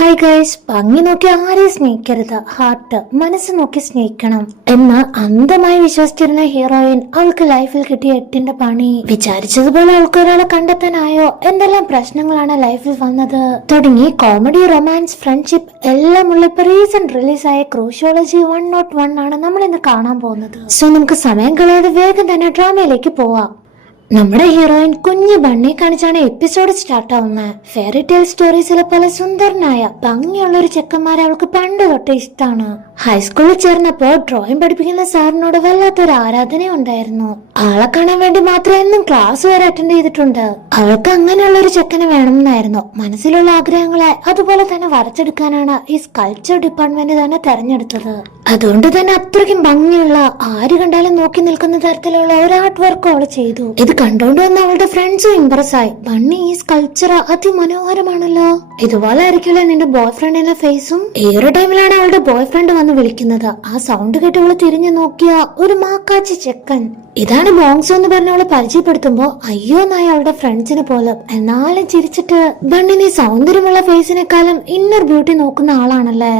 Hi guys, ഭംഗി നോക്കി ആരെയും സ്നേഹിക്കരുത്, ഹാർട്ട് മനസ്സ് നോക്കി സ്നേഹിക്കണം എന്ന് അന്ധമായി വിശ്വസിച്ചിരുന്ന ഹീറോയിൻ അവൾക്ക് ലൈഫിൽ കിട്ടിയ 8ന്റെ പണി. വിചാരിച്ചതുപോലെ അവൾക്ക് ഒരാളെ കണ്ടെത്താനായോ? എന്തെല്ലാം പ്രശ്നങ്ങളാണ് ലൈഫിൽ വന്നത് തുടങ്ങി കോമഡി, റൊമാൻസ്, ഫ്രണ്ട്ഷിപ്പ് എല്ലാം ഉള്ള ഇപ്പൊ റീസെന്റ് റിലീസായ ക്രൂഷ്യോളജി 101 ആണ് നമ്മൾ ഇന്ന് കാണാൻ പോകുന്നത്. സോ നമുക്ക് സമയം കളയാതെ വേഗം തന്നെ ഡ്രാമയിലേക്ക് പോവാം. നമ്മുടെ ഹീറോയിൻ കുഞ്ഞു ബണ്ണിയെ കാണിച്ചാണ് എപ്പിസോഡ് സ്റ്റാർട്ട് ആവുന്നത്. ഫെയറി ടെയിൽ സ്റ്റോറീസിലെ പല സുന്ദരനായ ഭംഗിയുള്ള ഒരു ചെക്കന്മാരെ അവൾക്ക് പണ്ട് തൊട്ടേ ഇഷ്ടമാണ്. ഹൈസ്കൂളിൽ ചേർന്നപ്പോ ഡ്രോയിങ് പഠിപ്പിക്കുന്ന സാറിനോട് വല്ലാത്തൊരു ആരാധന ഉണ്ടായിരുന്നു. ആളെ കാണാൻ വേണ്ടി മാത്രം എന്നും ക്ലാസ് വരെ അറ്റൻഡ് ചെയ്തിട്ടുണ്ട്. അവൾക്ക് അങ്ങനെയുള്ള ഒരു ചെക്കനെ വേണമെന്നായിരുന്നു. മനസ്സിലുള്ള ആഗ്രഹങ്ങളെ അതുപോലെ തന്നെ വരച്ചെടുക്കാനാണ് ഈ സ്കൾപ്ചർ ഡിപ്പാർട്ട്മെന്റ് തന്നെ തെരഞ്ഞെടുത്തത്. അതുകൊണ്ട് തന്നെ അത്രയ്ക്കും ഭംഗിയുള്ള, ആര് കണ്ടാലും നോക്കി നിൽക്കുന്ന തരത്തിലുള്ള ഒരു ആർട്ട് വർക്ക് അവള് ചെയ്തു. ഇത് കണ്ടോണ്ട് വന്ന അവളുടെ ഫ്രണ്ട്സും ഇംപ്രസ് ആയി. ബണ്ണി, ഈ സ്കൾപ്ചർ അതിമനോഹരമാണല്ലോ, ഇതുപോലെ ആയിരിക്കില്ലേ നിന്റെ ബോയ് ഫ്രണ്ടിന്റെ ഫേസും? ഏറെ ടൈമിലാണ് അവളുടെ ബോയ് ഫ്രണ്ട് വന്ന് വിളിക്കുന്നത്. ആ സൗണ്ട് കേട്ട് അവള് തിരിഞ്ഞു നോക്കിയ ഒരു മാക്കാച്ചി ചെക്കൻ. ഇതാണ് ബോങ്സോ എന്ന് പറഞ്ഞ അവളെ പരിചയപ്പെടുത്തുമ്പോ അയ്യോ നായ അവളുടെ ഫ്രണ്ട്സിനെ പോലെ. എന്നാലും ചിരിച്ചിട്ട്, ബണ്ണിന് സൗന്ദര്യമുള്ള ഫേസിനെക്കാളും ഇന്നർ ബ്യൂട്ടി നോക്കുന്ന ആളാണല്ലേ.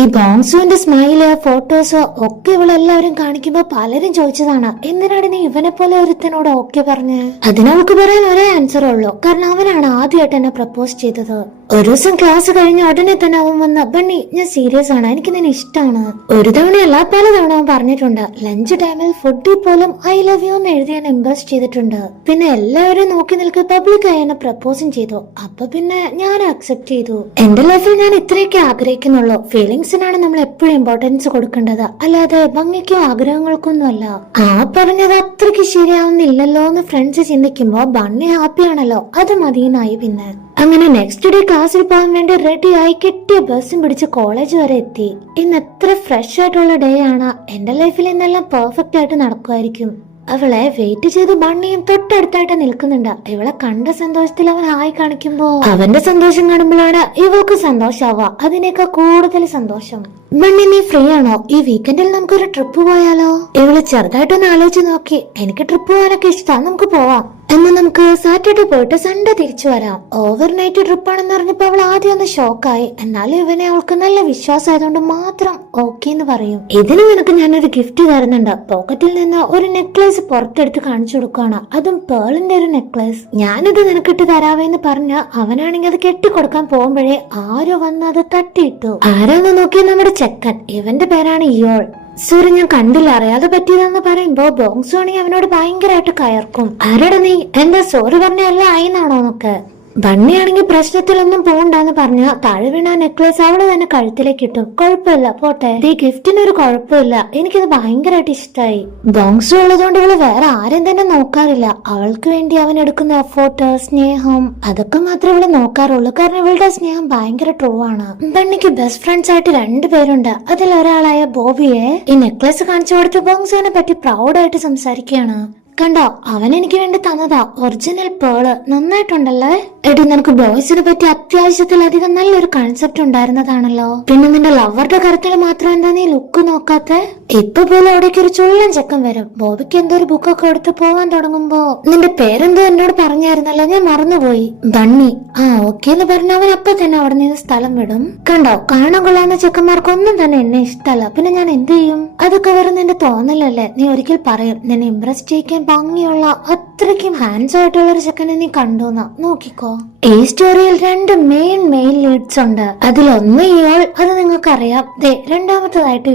ഈ ബോങ്സുവിന്റെ സ്മൈല്, ഫോട്ടോസ് ഒക്കെ ഇവളെല്ലാവരും കാണിക്കുമ്പോ പലരും ചോദിച്ചതാണ്, എന്തിനാണ് നീ ഇവനെ പോലെ ഒരുത്തനോട് ഓക്കെ പറഞ്ഞ്? അതിനവൾക്ക് പറയാൻ ഒരേ ആൻസർ ഉള്ളൂ, കാരണം അവനാണ് ആദ്യമായിട്ട് എന്നെ പ്രപ്പോസ് ചെയ്തത്. ഒരു ദിവസം ക്ലാസ് കഴിഞ്ഞ ഉടനെ തന്നെ അവൻ വന്ന, ബണ്ണി ഞാൻ സീരിയസ് ആണ്, എനിക്ക് നിന്നെ ഇഷ്ടമാണ്. ഒരു തവണയല്ല പലതവണ അവൻ പറഞ്ഞിട്ടുണ്ട്. ലഞ്ച് ടൈമിൽ ഫുഡിൽ പോലും ഐ ലവ് യു എന്ന് എഴുതി എന്നെ ഇംപ്രസ് ചെയ്തിട്ടുണ്ട്. പിന്നെ എല്ലാവരും നോക്കി നിൽക്കുക പബ്ലിക്കായി എന്നെ പ്രപ്പോസും ചെയ്തു. അപ്പൊ പിന്നെ ഞാൻ അക്സെപ്റ്റ് ചെയ്തു. എന്റെ ലൈഫിൽ ഞാൻ ഇത്രയൊക്കെ ആഗ്രഹിക്കുന്നുള്ളൂ. ഫീലിംഗ്സിനാണ് നമ്മൾ എപ്പോഴും ഇമ്പോർട്ടൻസ് കൊടുക്കേണ്ടത്, അല്ലാതെ ഭംഗിക്കോ ആഗ്രഹങ്ങൾക്കൊന്നും അല്ല. ആ പറഞ്ഞത് അത്രയ്ക്ക് ശരിയാവുന്നില്ലല്ലോ എന്ന് ഫ്രണ്ട്സ് ചിന്തിക്കുമ്പോ ബണ്ണി ഹാപ്പിയാണല്ലോ, അത് മതിയെന്നായി. പിന്നെ അങ്ങനെ നെക്സ്റ്റ് ഡേ ക്ലാസ്സിൽ പോകാൻ വേണ്ടി റെഡിയായി കെട്ടിയ ബസ്സും പിടിച്ച് കോളേജ് വരെ എത്തി. ഇന്ന് എത്ര ഫ്രഷ് ആയിട്ടുള്ള ഡേ ആണ്. എന്റെ ലൈഫിൽ ഇന്നെല്ലാം പെർഫെക്റ്റ് ആയിട്ട് നടക്കുമായിരിക്കും. അവളെ വെയിറ്റ് ചെയ്ത് ബണ്ണിയും തൊട്ടടുത്തായിട്ട് നിൽക്കുന്നുണ്ട്. ഇവളെ കണ്ട സന്തോഷത്തിൽ അവൻ ഹായ് കാണിക്കുമ്പോ അവന്റെ സന്തോഷം കാണുമ്പോഴാണ് ഇവൾക്ക് സന്തോഷാവുക. അതിനേക്കാൾ കൂടുതൽ സന്തോഷം. ബണ്ണി, നീ ഫ്രീ ആണോ? ഈ വീക്കെൻഡിൽ നമുക്കൊരു ട്രിപ്പ് പോയാലോ? ഇവള് ചെറുതായിട്ടൊന്ന് ആലോചിച്ച് നോക്കി. എനിക്ക് ട്രിപ്പ് പോകാനൊക്കെ ഇഷ്ടമാണ്, നമുക്ക് പോവാം. എന്നാ നമുക്ക് സാറ്റർഡേ പോയിട്ട് സൺഡേ തിരിച്ചു വരാം. ഓവർനൈറ്റ് ട്രിപ്പാണെന്ന് പറഞ്ഞപ്പോ അവൾ ആദ്യം ഒന്ന് ഷോക്കായി. എന്നാലും ഇവനെ അവൾക്ക് നല്ല വിശ്വാസമായതുകൊണ്ട് മാത്രം ഓക്കെ എന്ന് പറയും. ഇതിന് നിനക്ക് ഞാനൊരു ഗിഫ്റ്റ് തരുന്നുണ്ട്. പോക്കറ്റിൽ നിന്ന് ഒരു നെക്ലേസ് പുറത്തെടുത്ത് കാണിച്ചു കൊടുക്കുകയാണ്. അതും പേളിന്റെ ഒരു നെക്ലേസ്. ഞാനിത് നിനക്കിട്ട് തരാവേന്ന് പറഞ്ഞ അവനാണെങ്കിൽ അത് കെട്ടിക്കൊടുക്കാൻ പോകുമ്പോഴേ ആരോ വന്ന് അത് തട്ടിയിട്ടു. ആരാന്ന് നോക്കിയ നമ്മുടെ ചെക്കൻ. ഇവന്റെ പേരാണ് ഇയോൾ. സോറി, ഞാൻ കണ്ടില്ല, അറിയാതെ പറ്റിയതെന്ന് പറയുമ്പോ ബോങ്സു ആണെങ്കിൽ അവനോട് ഭയങ്കരമായിട്ട് കയർക്കും. ആരാടാ നീ? എന്താ സോറി പറഞ്ഞ എല്ലാം ആയിന്നാണോ എന്നൊക്കെ. ബണ്ണിയാണെങ്കിൽ പ്രശ്നത്തിലൊന്നും പോകണ്ടെന്ന് പറഞ്ഞ താഴെ വീണ നെക്ലേസ് അവള് തന്നെ കഴുത്തിലേക്ക് ഇട്ടും. കുഴപ്പമില്ല, പോട്ടെ, ഈ ഗിഫ്റ്റിനൊരു കുഴപ്പമില്ല, എനിക്കത് ഭയങ്കരമായിട്ട് ഇഷ്ടമായി. ബോങ്സു ഉള്ളതുകൊണ്ട് ഇവള് വേറെ ആരും തന്നെ നോക്കാറില്ല. അവൾക്ക് വേണ്ടി അവൻ എടുക്കുന്ന എഫോർട്ട്, സ്നേഹം, അതൊക്കെ മാത്രമേ ഇവള് നോക്കാറുള്ളൂ. കാരണം ഇവളുടെ സ്നേഹം ഭയങ്കര ട്രൂ ആണ്. ബണ്ണിക്ക് ബെസ്റ്റ് ഫ്രണ്ട്സ് ആയിട്ട് 2 പേരുണ്ട്. അതിൽ ഒരാളായ ബോബിയെ ഈ നെക്ലേസ് കാണിച്ചു കൊടുത്ത് ബോങ്സുവിനെ പറ്റി പ്രൗഡായിട്ട് സംസാരിക്കുകയാണ്. കണ്ടോ, അവൻ എനിക്ക് വേണ്ടി തന്നതാ ഒറിജിനൽ പേള്, നന്നായിട്ടുണ്ടല്ലേ. എടി, നിനക്ക് ബോയ്സിനെ പറ്റി അത്യാവശ്യത്തിലധികം നല്ലൊരു കൺസെപ്റ്റ് ഉണ്ടായിരുന്നതാണല്ലോ. പിന്നെ നിന്റെ ലവറുടെ കാര്യത്തിൽ മാത്രം എന്താ നീ ലുക്ക് നോക്കാത്തെ? ഇപ്പൊ പോലെ അവിടേക്ക് ഒരു ചുള്ളൻ ചെക്കൻ വരും. ബോബിക്ക് എന്തോ ഒരു ബുക്കൊക്കെ എടുത്ത് പോവാൻ തുടങ്ങുമ്പോ, നിന്റെ പേരെന്തോ എന്നോട് പറഞ്ഞായിരുന്നല്ലോ, ഞാൻ മറന്നുപോയി. ബണ്ണി. ആ ഓക്കെ എന്ന് പറഞ്ഞ അവൻ അപ്പൊ തന്നെ അവിടെ നിന്ന് സ്ഥലം വിടും. കണ്ടോ, കാണാൻ കൊള്ളാവുന്ന ചെക്കന്മാർക്കൊന്നും തന്നെ എന്നെ ഇഷ്ടമല്ല. പിന്നെ ഞാൻ എന്ത് ചെയ്യും? അതൊക്കെ വെറും നിന്റെ തോന്നലല്ലേ. നീ ഒരിക്കൽ പറയും നിന്നെ ഇംപ്രസ് ചെയ്യിക്കാൻ ഭംഗിയുള്ള അത്രയ്ക്കും ഹാൻഡ്സ് ആയിട്ടുള്ള ഒരു ചെക്കനെ നീ കണ്ടുന്ന. നോക്കിക്കോ, ഈ സ്റ്റോറിയിൽ 2 മെയിൻ ലീഡ്സ് ഉണ്ട്. അതിലൊന്ന് ഇയാൾ, അത് നിങ്ങൾക്കറിയാം. രണ്ടാമത്തേതായിട്ട്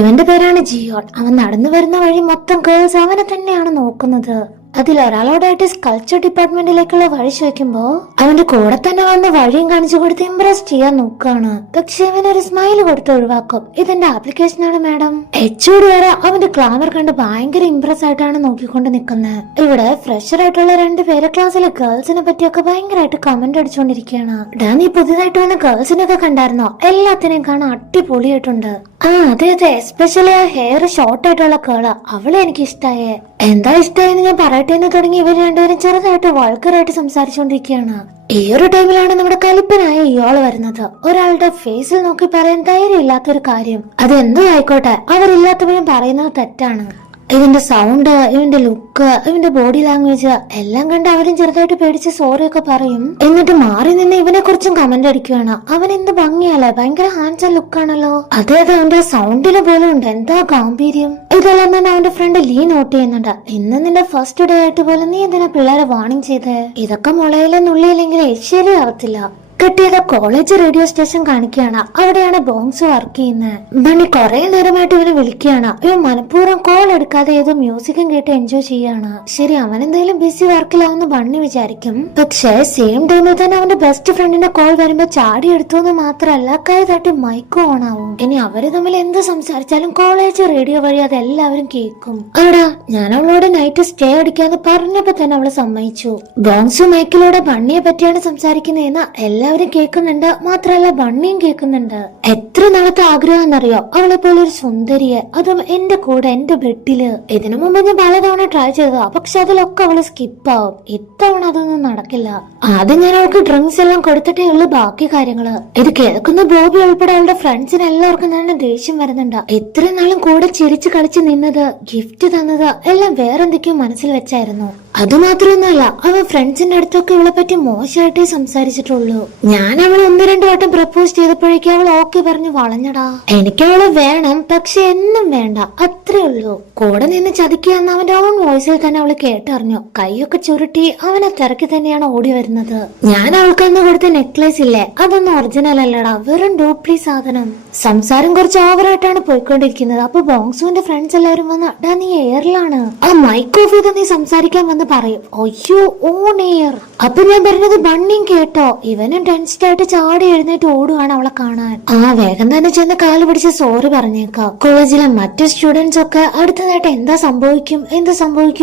ഇവന്റെ പേരാണ് ജിയോൺ. അവൻ നടന്നു വരുന്ന വഴി മൊത്തം ഗേൾസ് അവനെ തന്നെയാണ് നോക്കുന്നത്. അതിലൊരാളോടായിട്ട് സ്കൾപ്ചർ ഡിപ്പാർട്ട്മെന്റിലേക്കുള്ള വഴി ചോദിക്കുമ്പോ അവന്റെ കൂടെ തന്നെ വന്ന് വഴിയും കാണിച്ചു കൊടുത്ത് ഇംപ്രസ് ചെയ്യാൻ നോക്കാണ്. പക്ഷെ അവനൊരു സ്മൈല് കൊടുത്ത് ഒഴിവാക്കും. ഇതെന്റെ ആപ്ലിക്കേഷനാണ് മാഡം. എച്ചോട് വരെ അവന്റെ ഗ്ലാമർ കണ്ട് ഭയങ്കര ഇംപ്രസ് ആയിട്ടാണ് നോക്കിക്കൊണ്ട് നിൽക്കുന്നത്. ഇവിടെ ഫ്രഷർ ആയിട്ടുള്ള 2 പേരെ ക്ലാസ്സിലെ ഗേൾസിനെ പറ്റിയൊക്കെ ഭയങ്കരമായിട്ട് കമന്റ് അടിച്ചുകൊണ്ടിരിക്കുകയാണ്. നീ പുതിയതായിട്ട് വന്ന ഗേൾസിനൊക്കെ കണ്ടായിരുന്നോ? എല്ലാത്തിനെയും കാണാൻ അടിപൊളിയായിട്ടുണ്ട്. ആ അതെ, എസ്പെഷ്യലി ആ ഹെയർ ഷോർട്ട് ആയിട്ടുള്ള കേള, അവളെ എനിക്ക് ഇഷ്ടായേ. എന്താ ഇഷ്ടായെന്ന് ഞാൻ പറയട്ടെ എന്ന് തുടങ്ങി ഇവർ 2 പേരും ചെറുതായിട്ട് വൾഗറായിട്ട് സംസാരിച്ചുകൊണ്ടിരിക്കുകയാണ്. ഈ ഒരു ടൈമിലാണ് നമ്മുടെ കലിപ്പനായ ഇയാള് വരുന്നത്. ഒരാളുടെ ഫേസിൽ നോക്കി പറയാൻ ധൈര്യം ഇല്ലാത്തൊരു കാര്യം. അതെന്തോ ആയിക്കോട്ടെ, അവരില്ലാത്തപ്പോഴും പറയുന്നത് തെറ്റാണ്. ഇവന്റെ സൗണ്ട്, ഇവന്റെ ലുക്ക്, ഇവന്റെ ബോഡി ലാംഗ്വേജ് എല്ലാം കണ്ട് അവരും ചെറുതായിട്ട് പേടിച്ച് സോറി ഒക്കെ പറയും. എന്നിട്ട് മാറി നിന്ന് ഇവനെ കുറിച്ചും കമന്റ് അടിക്കുകയാണ്. അവൻ എന്ത് ഭംഗിയല്ലേ, ഭയങ്കര ഹാൻഡ്സം ലുക്കാണല്ലോ. അതായത് അവന്റെ സൗണ്ടിന് പോലും ഉണ്ട് എന്താ ഗാംഭീര്യം. ഇതെല്ലാം തന്നെ അവന്റെ ഫ്രണ്ട് ലീ നോട്ട് ചെയ്യുന്നുണ്ട്. ഇന്ന് നിന്റെ ഫസ്റ്റ് ഡേ ആയിട്ട് പോലും നീ എന്തിനാ പിള്ളേരെ വാർണിംഗ് ചെയ്തേ? ഇതൊക്കെ മുളയിലെ നുള്ളിയില്ലെങ്കിൽ ശരിയാവത്തില്ല. കിട്ടിയത് കോളേജ് റേഡിയോ സ്റ്റേഷൻ കാണിക്കുകയാണ്. അവിടെയാണ് ബോങ്സ് വർക്ക് ചെയ്യുന്നത്. ബണ്ണി കുറെ നേരമായിട്ട് ഇവനെ വിളിക്കുകയാണ്. ഇവൻ മനഃപൂർവ്വം കോൾ എടുക്കാതെ ഏതോ മ്യൂസിക്കും കേട്ട് എൻജോയ് ചെയ്യാണ്. ശരി, അവൻ എന്തായാലും ബിസി വർക്കിലാവുന്ന ബണ്ണി വിചാരിക്കും. പക്ഷേ സെയിം ടൈമിൽ തന്നെ അവന്റെ ബെസ്റ്റ് ഫ്രണ്ടിന്റെ കോൾ വരുമ്പോ ചാടി എടുത്തു എന്ന് മാത്രല്ല, കൈ തട്ടി മൈക്ക് ഓൺ ആവും. ഇനി അവര് തമ്മിൽ എന്ത് സംസാരിച്ചാലും കോളേജ് റേഡിയോ വഴി അത് എല്ലാവരും കേൾക്കും. ആടാ, ഞാൻ അവളോട് നൈറ്റ് സ്റ്റേ അടിക്കാന്ന് പറഞ്ഞപ്പോ തന്നെ അവള് സമ്മതിച്ചു. ബോങ്സ് മൈക്കിലൂടെ ബണ്ണിയെ പറ്റിയാണ് സംസാരിക്കുന്നതെന്ന് എല്ലാവരും കേൾക്കുന്നുണ്ട്. മാത്രല്ല ബണ്ണിയും കേൾക്കുന്നുണ്ട്. എത്ര നാളത്തെ ആഗ്രഹം എന്നറിയോ അവളെ പോലെ ഒരു സുന്ദരിയെ, അതും എന്റെ കൂടെ എന്റെ ബെഡില്. ഇതിനു മുമ്പ് ഞാൻ പലതവണ ട്രൈ ചെയ്തതാ, പക്ഷെ അതിലൊക്കെ അവള് സ്കിപ്പ് ആവും. ഇത്തവണ അതൊന്നും നടക്കില്ല. ആദ്യം ഞാൻ അവൾക്ക് ഡ്രിങ്ക്സ് എല്ലാം കൊടുത്തിട്ടേ ഉള്ളു ബാക്കി കാര്യങ്ങള്. ഇത് കേൾക്കുന്ന ബോബി ഉൾപ്പെടെ അവളുടെ ഫ്രണ്ട്സിന് എല്ലാവർക്കും തന്നെ ദേഷ്യം വരുന്നുണ്ട്. ഇത്രയും നാളും കൂടെ ചിരിച്ചു കളിച്ച് നിന്നത്, ഗിഫ്റ്റ് തന്നത് എല്ലാം വേറെന്തൊക്കെയോ മനസ്സിൽ വെച്ചായിരുന്നു. അതുമാത്രമൊന്നുമല്ല, അവൻ ഫ്രണ്ട്സിന്റെ അടുത്തൊക്കെ ഇവളെ പറ്റി മോശമായിട്ടേ സംസാരിച്ചിട്ടുള്ളൂ. ഞാൻ അവൾ 1-2 വട്ടം പ്രപ്പോസ് ചെയ്തപ്പോഴേക്കും അവൾ ഓക്കെ പറഞ്ഞു വളഞ്ഞടാ. എനിക്ക് അവള് വേണം, പക്ഷെ എന്നും വേണ്ട, അത്രേ ഉള്ളൂ. കൂടെ നിന്ന് ചതിക്കുകയെന്ന് അവന്റെ ഓൺ വോയിസിൽ തന്നെ അവള് കേട്ടറിഞ്ഞു. കൈയൊക്കെ ചുരുട്ടി അവനെ തിരക്കി തന്നെയാണ് ഓടി വരുന്നത്. ഞാൻ അവൾക്കന്ന് കൊടുത്ത നെക്ലേസ് ഇല്ലേ, അതൊന്നും ഒറിജിനൽ അല്ലടാ, വെറും ഡ്യൂപ്ലി സാധനം. സംസാരം കുറച്ച് ഓവറായിട്ടാണ് പോയിക്കൊണ്ടിരിക്കുന്നത്. അപ്പൊ ബോങ്സുവിന്റെ ഫ്രണ്ട്സ് എല്ലാവരും വന്ന്, ഡാ നീ എയറിലാണ്, ആ മൈക്ക് ഓഫ് ചെയ്ത് നീ സംസാരിക്കാൻ വന്ന് പറയും. അയ്യോ, ഓൺ എയർ. അപ്പൊ ഞാൻ പറഞ്ഞത് ബണ്ണിയും കേട്ടോ. ഇവനും ടെൻസ്ഡ് ആയിട്ട് ചാടി എഴുന്നേറ്റ് ഓടുകയാണ് അവളെ കാണാൻ. ആ വേഗം തന്നെ ചെന്ന് കാല് പിടിച്ച് സോറി പറഞ്ഞേക്കാം. കോളേജിലെ മറ്റു സ്റ്റുഡൻസ് ഒക്കെ അടുത്തതായിട്ട് എന്താ സംഭവിക്കും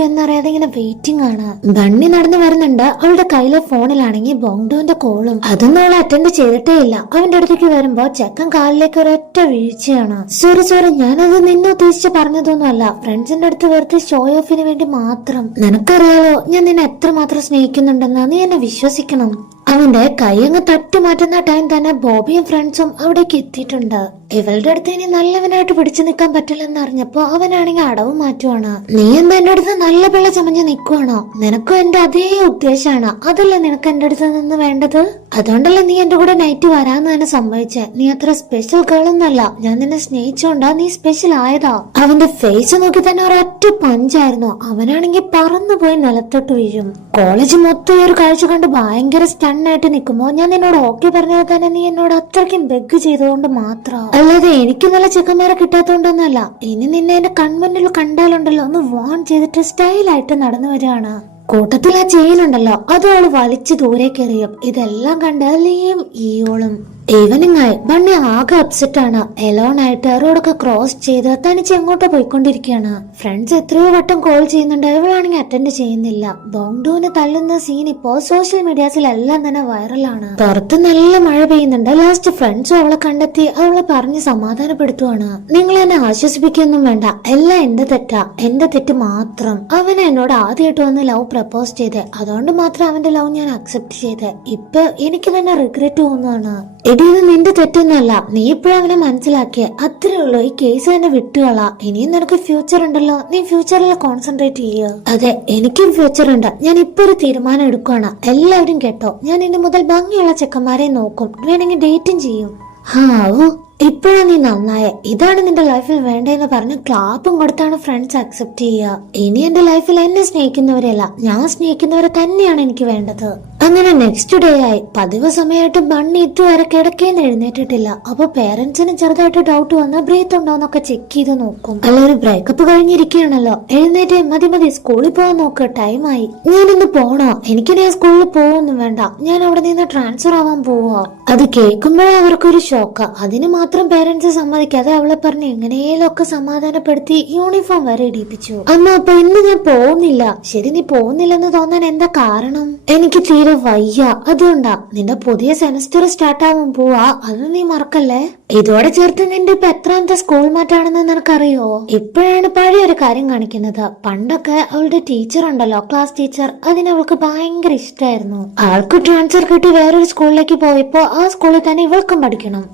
എന്നറിയാതെ ഇങ്ങനെ വെയിറ്റിംഗ് ആണ്. ബണ്ണി നടന്നു വരുന്നുണ്ട്. അവളുടെ കയ്യിലെ ഫോണിലാണെങ്കിൽ ബോങ്ഡുവിന്റെ കോളും. അതൊന്നും അവളെ അറ്റൻഡ് ചെയ്തിട്ടേ ഇല്ല. അവന്റെ അടുത്തേക്ക് വരുമ്പോ ചെക്കൻ കാലിലേക്ക് ഒരൊറ്റ വീഴ്ചയാണ്. സോറി, ഞാനത് നിന്നെ ഉദ്ദേശിച്ച് പറഞ്ഞതൊന്നുമല്ല. ഫ്രണ്ട്സിന്റെ അടുത്ത് വെറുതെ ഷോ ഓഫിന് വേണ്ടി മാത്രം. നിനക്കറിയാലോ ഞാൻ നിന്നെ എത്രമാത്രം സ്നേഹിക്കുന്നുണ്ടെന്ന്, നീ എന്നെ വിശ്വസിക്കണം. അവന്റെ കൈ അങ്ങ് തട്ടി മാറ്റുന്ന ടൈം തന്നെ ബോബിയും ഫ്രണ്ട്സും അവിടേക്ക് എത്തിയിട്ടുണ്ട്. ഇവളുടെ അടുത്ത് ഇനി നല്ലവനായിട്ട് പിടിച്ചു നിൽക്കാൻ പറ്റില്ലെന്ന് അറിഞ്ഞപ്പോ അവനാണെങ്കിൽ അടവ് മാറ്റുവാണ്. നീ എന്താ എന്റെ അടുത്ത് നല്ല പിള്ള ചമഞ്ഞ് നിൽക്കുവാണോ? നിനക്കും എന്റെ അതേ ഉദ്ദേശമാണ്. അതല്ലേ നിനക്ക് എന്റെ അടുത്ത് നിന്ന് വേണ്ടത്? അതുകൊണ്ടല്ലേ നീ എന്റെ കൂടെ നൈറ്റ് വരാന്ന് തന്നെ സമ്മതിച്ചേ. നീ അത്ര സ്പെഷ്യൽ ഗേൾ ഒന്നല്ല. ഞാൻ നിന്നെ സ്നേഹിച്ചോണ്ടാ നീ സ്പെഷ്യൽ ആയതാ. അവന്റെ ഫേസ് നോക്കി തന്നെ ഒരൊറ്റ പഞ്ചായിരുന്നു. അവനാണെങ്കിൽ പറന്നു പോയി നിലത്തോട്ട് വീഴും. കോളേജ് മൊത്തം ഈ ഒരു കാഴ്ച കണ്ട് ഭയങ്കര സ്റ്റണ്ണായിട്ട് നിൽക്കുമ്പോ ഞാൻ നിന്നോട് ഓക്കെ പറഞ്ഞത് തന്നെ നീ എന്നോട് അത്രയ്ക്കും ബെഗ് ചെയ്തുകൊണ്ട് മാത്രം, അല്ലാതെ എനിക്ക് നല്ല ചെക്കന്മാരെ കിട്ടാത്തോണ്ടൊന്നല്ല. ഇനി നിന്നെ എന്റെ കൺമുന്നിൽ കണ്ടാലുണ്ടല്ലോ ഒന്ന് വാൺ ചെയ്തിട്ട് സ്റ്റൈലായിട്ട് നടന്നു വരികയാണ്. കൂട്ടത്തിൽ ആ ചെയിൻ ഉണ്ടല്ലോ അത് അവള് വലിച്ചു ദൂരേക്കെറിയും. ഇതെല്ലാം കണ്ട് ലീയും ഈയോളും ഈവനിങ് ആയി. ബണ്ണി ആകെ അപ്സെറ്റ് ആണ്. എലോൺ ആയിട്ട് റോഡൊക്കെ ക്രോസ് ചെയ്ത് തനിച്ച് എങ്ങോട്ടോ പോയിക്കൊണ്ടിരിക്കുകയാണ്. ഫ്രണ്ട്സ് എത്രയോ വട്ടം കോൾ ചെയ്യുന്നുണ്ട്, ഇവളാണെങ്കിൽ അറ്റൻഡ് ചെയ്യുന്നില്ല. ബോങ്ഡുവിനെ തള്ളുന്ന സീൻ ഇപ്പോ സോഷ്യൽ മീഡിയാസിലെല്ലാം തന്നെ വൈറലാണ്. പുറത്ത് നല്ല മഴ പെയ്യുന്നുണ്ട്. ലാസ്റ്റ് ഫ്രണ്ട്സും അവളെ കണ്ടെത്തി അവളെ പറഞ്ഞ് സമാധാനപ്പെടുത്തുവാണ്. നിങ്ങൾ എന്നെ ആശ്വസിപ്പിക്കൊന്നും വേണ്ട, എല്ലാം എന്റെ തെറ്റാ, എന്റെ തെറ്റ് മാത്രം. അവനെ എന്നോട് ആദ്യമായിട്ട് വന്ന് ലവ് പ്രപ്പോസ് ചെയ്തേ, അതുകൊണ്ട് മാത്രം അവന്റെ ലവ് ഞാൻ അക്സെപ്റ്റ് ചെയ്തേ. ഇപ്പൊ എനിക്ക് തന്നെ റിഗ്രറ്റ് തോന്നുവാണ്. ഇത് നിന്റെ തെറ്റൊന്നുമല്ല, നീ ഇപ്പോഴും അവനെ മനസ്സിലാക്കിയ അത്രേ ഉള്ളൂ. ഈ കേസ് തന്നെ വിട്ടുകളാ. ഇനിയും നിനക്ക് ഫ്യൂച്ചർ ഉണ്ടല്ലോ, നീ ഫ്യൂച്ചറിൽ കോൺസെൻട്രേറ്റ് ചെയ്യുക. അതെ, എനിക്കും ഫ്യൂച്ചർ ഉണ്ട്. ഞാൻ ഇപ്പൊ ഒരു തീരുമാനം എടുക്കുകയാണ്. എല്ലാവരും കേട്ടോ, ഞാൻ ഇനി മുതൽ ഭംഗിയുള്ള ചെക്കന്മാരെ നോക്കും, വേണമെങ്കിൽ ഡേറ്റും ചെയ്യും. ഹാവൂ, ഇപ്പോഴാ നീ നന്നായ. ഇതാണ് നിന്റെ ലൈഫിൽ വേണ്ടെന്ന് പറഞ്ഞ് ക്ലാപ്പും കൊടുത്താണ് ഫ്രണ്ട്സ് അക്സെപ്റ്റ് ചെയ്യുക. ഇനി എന്റെ ലൈഫിൽ എന്നെ സ്നേഹിക്കുന്നവരല്ല, ഞാൻ സ്നേഹിക്കുന്നവരെ തന്നെയാണ് എനിക്ക് വേണ്ടത്. അങ്ങനെ നെക്സ്റ്റ് ഡേ ആയി. പതിവ് സമയമായിട്ട് ബണ്ണി ഇതുവരെ കിടക്കേന്ന് എഴുന്നേറ്റിട്ടില്ല. അപ്പൊ പേരന്റ്സിന് ചെറുതായിട്ട് ഡൗട്ട് വന്ന് ബ്രീത്ത് ഉണ്ടോന്നൊക്കെ ചെക്ക് ചെയ്ത് നോക്കും. അല്ല, ഒരു ബ്രേക്കപ്പ് കഴിഞ്ഞിരിക്കുകയാണല്ലോ, എഴുന്നേറ്റ് മതി സ്കൂളിൽ പോകാൻ നോക്ക്, ടൈമായി. ഞാനിന്ന് പോണോ? എനിക്ക് ഞാൻ സ്കൂളിൽ പോവൊന്നും വേണ്ട, ഞാൻ അവിടെ നിന്ന് ട്രാൻസ്ഫർ ആവാൻ പോവാ. അത് കേൾക്കുമ്പോഴേ അവർക്കൊരു ഷോക്കാ. അതിന് മാത്രം പേരന്റ്സ് സമ്മതിക്കാതെ അവളെ പറഞ്ഞ് എങ്ങനെയും ഒക്കെ സമാധാനപ്പെടുത്തി യൂണിഫോം വരെ ഇടിപ്പിച്ചു. അപ്പൊ ഇന്ന് ഞാൻ പോകുന്നില്ല. ശരി, നീ പോകുന്നില്ലെന്ന് തോന്നാൻ എന്താ കാരണം? എനിക്ക് തീരെ തീരെ വയ്യ, അതുകൊണ്ടാ. നിന്റെ പുതിയ സെമസ്റ്റർ സ്റ്റാർട്ട് ആവാൻ പോവാ, അത് നീ മറക്കല്ലേ. ഇതോടെ ചേർത്ത് നിന്റെ ഇപ്പൊ എത്രാമത്തെ സ്കൂൾ മാറ്റാണെന്ന് നിനക്കറിയോ? ഇപ്പോഴാണ് പഴയ ഒരു കാര്യം കാണിക്കുന്നത്. പണ്ടൊക്കെ അവളുടെ ടീച്ചർ ഉണ്ടല്ലോ, ക്ലാസ് ടീച്ചർ, അതിനവൾക്ക് ഭയങ്കര ഇഷ്ടമായിരുന്നു. ആൾക്ക് ട്രാൻസ്ഫർ കിട്ടി വേറൊരു സ്കൂളിലേക്ക് പോയപ്പോ ആ സ്കൂളിൽ തന്നെ ഇവൾക്കും പഠിക്കണം.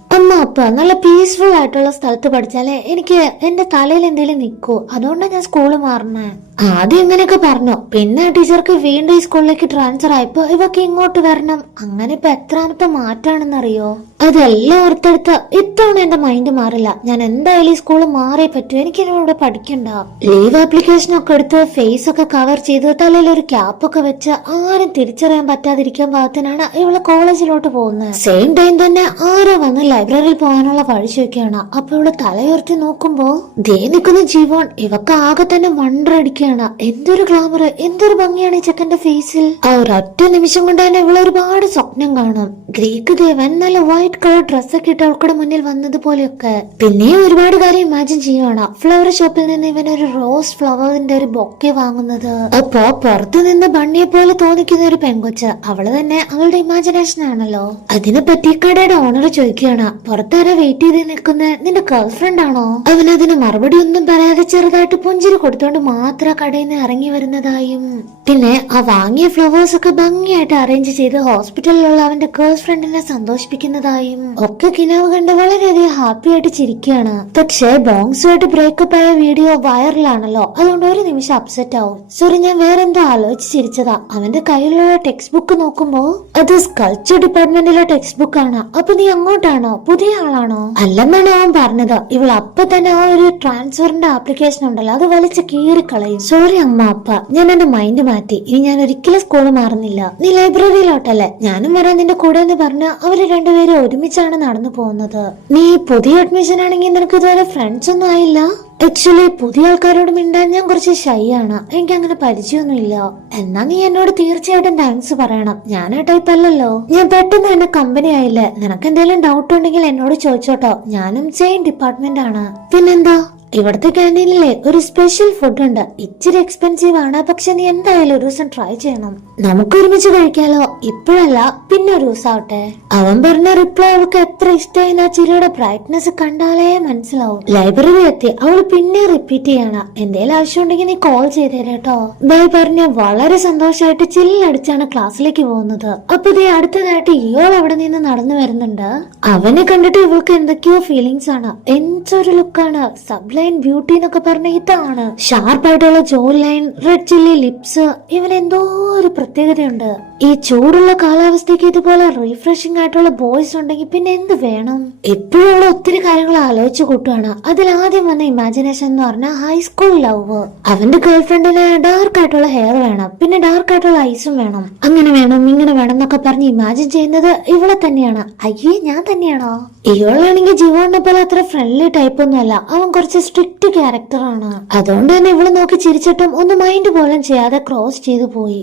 അപ്പ നല്ല പീസ്ഫുൾ ആയിട്ടുള്ള സ്ഥലത്ത് പഠിച്ചാലേ എനിക്ക് എന്റെ തലയിൽ എന്തെങ്കിലും നിക്കൂ, അതുകൊണ്ടാണ് ഞാൻ സ്കൂള് മാറണേ. ആദ്യം ഇങ്ങനെയൊക്കെ പറഞ്ഞു. പിന്നെ ടീച്ചർക്ക് വീണ്ടും ഈ സ്കൂളിലേക്ക് ട്രാൻസ്ഫർ ആയപ്പോ ഇവക്ക് ഇങ്ങോട്ട് വരണം. അങ്ങനെ ഇപ്പൊ എത്രാമത്തെ മാറ്റാണെന്നറിയോ? അതെല്ലാം ഓർത്തെടുത്ത് ഇത്തവണ എന്റെ മൈൻഡ് മാറില്ല. ഞാൻ എന്തായാലും ഈ സ്കൂള് മാറിയേ പറ്റൂ. എനിക്ക് ഇവിടെ പഠിക്കണ്ട. ലീവ് ആപ്ലിക്കേഷൻ ഒക്കെ എടുത്ത് ഫേസ് ഒക്കെ കവർ ചെയ്ത് തലയിൽ ഒരു ക്യാപ്പ് ഒക്കെ വെച്ച് ആരും തിരിച്ചറിയാൻ പറ്റാതിരിക്കാൻ പാകത്തിനാണ് ഇവള് കോളേജിലോട്ട് പോകുന്നത്. സെയിം ടൈം തന്നെ ആരോ വന്ന് ലൈബ്രറിയിൽ പോകാനുള്ള വഴി ചോദിക്കുകയാണ്. അപ്പൊ ഇവള് തലയുയർത്തി നോക്കുമ്പോ ദേ നിൽക്കുന്ന ജീവൻ. ഇവക്ക് ആകെ തന്നെ വണ്ടടിക്കുകയാണ്. എന്തൊരു ഗ്ലാമർ, എന്തൊരു ഭംഗിയാണ് ഈ ചെക്കന്റെ ഫേസിൽ. ആ ഒരൊറ്റ നിമിഷം കൊണ്ട് തന്നെ ഇവള് ഒരുപാട് സ്വപ്നം കാണും. ഗ്രീക്ക് ദേവൻ നല്ല വൈറ്റ് കളർ ഡ്രസ്സൊക്കെ ഇട്ട് അവൾക്കുടെ മുന്നിൽ വന്നതുപോലെയൊക്കെ. പിന്നെ ഒരുപാട് കാര്യം ഇമാജിൻ ചെയ്യുവാണ്. ഫ്ലവർ ഷോപ്പിൽ നിന്ന് ഇവൻ ഒരു റോസ് ഫ്ലവറിന്റെ ഒരു ബൊക്കെ വാങ്ങുന്നത്. അപ്പോ പുറത്തു നിന്ന് ബണ്ണിയെ പോലെ തോന്നിക്കുന്ന ഒരു പെൺകൊച്ച്, അവള് തന്നെ അവളുടെ ഇമാജിനേഷൻ ആണല്ലോ. അതിനെപ്പറ്റി കടയുടെ ഓണർ ചോദിക്കുകയാണ്, പുറത്താരാ വെയിറ്റ് ചെയ്ത് നിൽക്കുന്ന, നിന്റെ ഗേൾ ഫ്രണ്ട് ആണോ? അവൻ അതിന് മറുപടി ഒന്നും പറയാതെ ചെറുതായിട്ട് പുഞ്ചിരി കൊടുത്തോണ്ട് മാത്രം കടയിൽ നിന്ന് ഇറങ്ങി വരുന്നതായും പിന്നെ ആ വാങ്ങിയ ഫ്ലവേഴ്സ് ഒക്കെ ഭംഗിയായിട്ട് അറേഞ്ച് ചെയ്ത് ഹോസ്പിറ്റലിലുള്ള അവന്റെ ഗേൾ ഫ്രണ്ടിനെ സന്തോഷിപ്പിക്കുന്നതായും ഒക്കെ കിനാവ് കണ്ട് വളരെയധികം ഹാപ്പി ആയിട്ട് ചിരിക്കുകയാണ്. പക്ഷേ ബോങ്സുമായിട്ട് ബ്രേക്കപ്പ് ആയ വീഡിയോ വൈറലാണല്ലോ, അതുകൊണ്ട് ഒരു നിമിഷം അപ്സെറ്റ് ആവും. സോറി, ഞാൻ വേറെന്തോ ആലോചിച്ച് ചിരിച്ചതാ. അവന്റെ കയ്യിലുള്ള ടെക്സ്റ്റ് ബുക്ക് നോക്കുമ്പോ അത് സ്കൾപ്ചർ ഡിപ്പാർട്ട്മെന്റിലെ ടെക്സ്റ്റ് ബുക്ക് ആണ്. അപ്പൊ നീ അങ്ങോട്ടാണോ, പുതിയ ആളാണോ? അല്ലെന്നാണ് അവൻ പറഞ്ഞത്. ഇവൾ അപ്പൊ തന്നെ ആ ഒരു ട്രാൻസ്ഫറിന്റെ ആപ്ലിക്കേഷൻ ഉണ്ടല്ലോ അത് വലിച്ച് കീറിക്കളയും. സോറി അമ്മ അപ്പ, ഞാൻ എന്റെ മൈൻഡ് മാറ്റി. ഇനി ഞാൻ ഒരിക്കലും സ്കൂള് മാറുന്നില്ല. നീ ലൈബ്രറിയിലോട്ടല്ലേ, ഞാനും വരാൻ നിന്റെ കൂടെ എന്ന് പറഞ്ഞ് അവര് രണ്ടുപേരും ഒരുമിച്ചാണ് നടന്നു പോകുന്നത്. നീ പുതിയ അഡ്മിഷൻ ആണെങ്കിൽ നിനക്ക് ഇതുവരെ ഫ്രണ്ട്സ് ഒന്നും ആയില്ല? ആക്ച്വലി പുതിയ ആൾക്കാരോട് മിണ്ടാൻ ഞാൻ കുറച്ച് ഷൈ ആണ്. എനിക്ക് അങ്ങനെ പരിചയമൊന്നുമില്ല. എന്നാ നീ എന്നോട് തീർച്ചയായിട്ടും താങ്ക്സ് പറയണം. ഞാൻ ആ ടൈപ്പ് അല്ലല്ലോ. ഞാൻ പെട്ടെന്ന് എന്നെ കമ്പനി ആയില്ലേ. നിനക്ക് എന്തെങ്കിലും ഡൗട്ട് ഉണ്ടെങ്കിൽ എന്നോട് ചോദിച്ചോട്ടോ. ഞാനും സെയിം ഡിപ്പാർട്ട്മെന്റ് ആണ്. പിന്നെന്താ, ഇവിടുത്തെ ക്യാൻറ്റീനിലെ ഒരു സ്പെഷ്യൽ ഫുഡ് ഉണ്ട്. ഇച്ചിരി എക്സ്പെൻസീവ് ആണ്, പക്ഷെ നീ എന്തായാലും ഒരു ദിവസം ട്രൈ ചെയ്യണം. നമുക്ക് ഒരുമിച്ച് കഴിക്കാലോ. ഇപ്പോഴല്ല, പിന്നെ ഒരു ദിവസം ആവട്ടെ. അവൻ പറഞ്ഞ റിപ്ലൈ അവൾക്ക് എത്ര ഇഷ്ടമായി. ആ ചിരിയുടെ ബ്രൈറ്റ്നെസ് കണ്ടാലേ മനസ്സിലാവും. ലൈബ്രറി എത്തി അവള് പിന്നെ റിപ്പീറ്റ് ചെയ്യണം, എന്തേലും ആവശ്യം ഉണ്ടെങ്കിൽ നീ കോൾ ചെയ്തേരേട്ടോ. ബൈ പറഞ്ഞ വളരെ സന്തോഷമായിട്ട് ചില്ലടിച്ചാണ് ക്ലാസ്സിലേക്ക് പോകുന്നത്. അപ്പൊ ദേ അടുത്തതായിട്ട് ഇയാൾ അവിടെ നിന്ന് നടന്നു വരുന്നുണ്ട്. അവനെ കണ്ടിട്ട് ഇവൾക്ക് എന്തൊക്കെയോ ഫീലിങ്സ് ആണ്. എന്തൊരു ലുക്കാണ്, സബ് ലൈൻ ബ്യൂട്ടി എന്നൊക്കെ പറഞ്ഞ ഇതാണ്. ഷാർപ്പായിട്ടുള്ള jaw line, red chilli lips. ഇവൻ എന്തോ ഒരു പ്രത്യേകതയുണ്ട്. ഈ ചൂടുള്ള കാലാവസ്ഥയ്ക്ക് ഇതുപോലെ റീഫ്രഷിംഗ് ആയിട്ടുള്ള ബോയ്സ് ഉണ്ടെങ്കിൽ പിന്നെ എന്ത് വേണം. എപ്പോഴും ഒത്തിരി കാര്യങ്ങൾ ആലോചിച്ചു കൂട്ടുകയാണ്. അതിൽ ആദ്യം വന്ന ഇമാജിനേഷൻ എന്ന് പറഞ്ഞാൽ ഹൈസ്കൂൾ ലവ്. അവന്റെ ഗേൾ ഫ്രണ്ടിന് ഡാർക്ക് ആയിട്ടുള്ള ഹെയർ വേണം, പിന്നെ ഡാർക്ക് ആയിട്ടുള്ള ഐസും വേണം. അങ്ങനെ വേണം, ഇങ്ങനെ വേണം എന്നൊക്കെ പറഞ്ഞ് ഇമാജിൻ ചെയ്യുന്നത് ഇവളെ തന്നെയാണ്. അയ്യേ, ഞാൻ തന്നെയാണോ? ഇവളാണെങ്കിൽ ജീവനെ പോലെ അത്ര ഫ്രണ്ട്ലി ടൈപ്പ് ഒന്നും അല്ല. അവൻ കുറച്ച് സ്ട്രിക്റ്റ് ക്യാരക്ടർ ആണ്. അതുകൊണ്ട് തന്നെ ഇവള് നോക്കി ചിരിച്ചിട്ടും ഒന്ന് മൈൻഡ് പോലും ചെയ്യാതെ ക്രോസ് ചെയ്തു പോയി.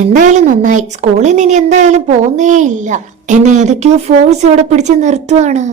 എന്തായാലും നന്നായി. സ്കൂളിൽ നിന്ന് ഇനി എന്തായാലും പോകുന്നേ ഇല്ല. എന്നെ ഏതൊക്കെയോ ഫോഴ്സോടെ പിടിച്ച് നിർത്തുവാണ്.